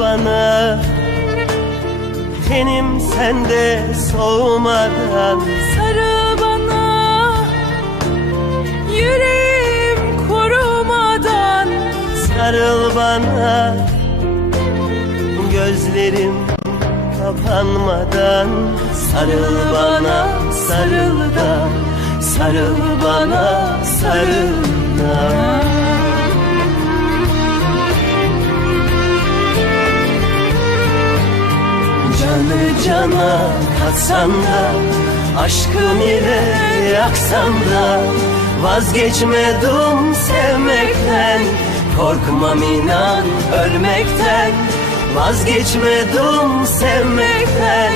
bana. Tenim sende soğumadan. Sarıl bana. Yüreğim kurumadan Sarıl bana. Gözlerim kapanmadan. Sarıl bana sarıl da. Sarıl bana sarıl cana katsan da Aşkım ile yaksan da Vazgeçmedim sevmekten Korkmam inan ölmekten Vazgeçmedim sevmekten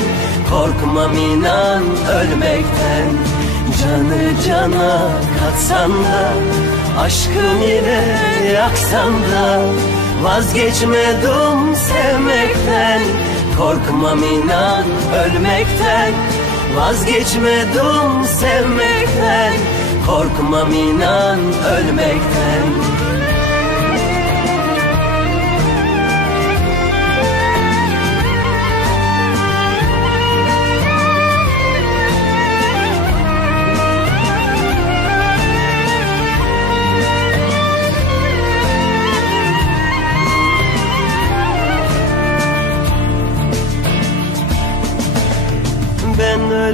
Korkmam inan ölmekten. Canı cana katsan da Aşkım ile yaksan da Vazgeçmedim sevmekten Korkmam inan ölmekten Vazgeçmedim sevmekten. Korkmam inan ölmekten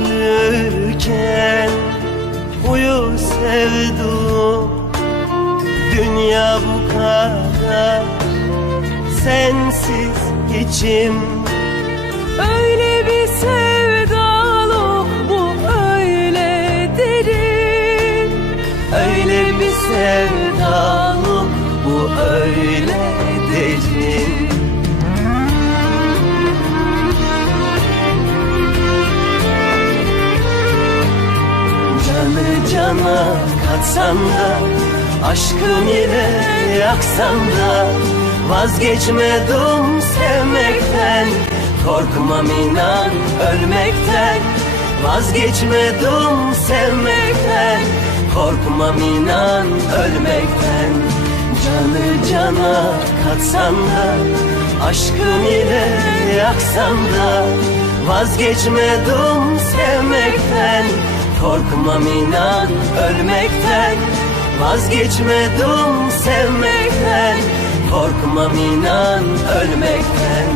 ölürken uyu sevdum Dünya bu kadar sensiz içim. Öyle bir sevdalık Canı cana katsan da Aşkım ile yaksan da Vazgeçmedim sevmekten Korkmam inan ölmekten Vazgeçmedim sevmekten Korkmam inan ölmekten. Canı cana katsan da Aşkım ile yaksan da Vazgeçmedim sevmekten Korkmam inan ölmekten Vazgeçmedim sevmekten. Korkmam inan ölmekten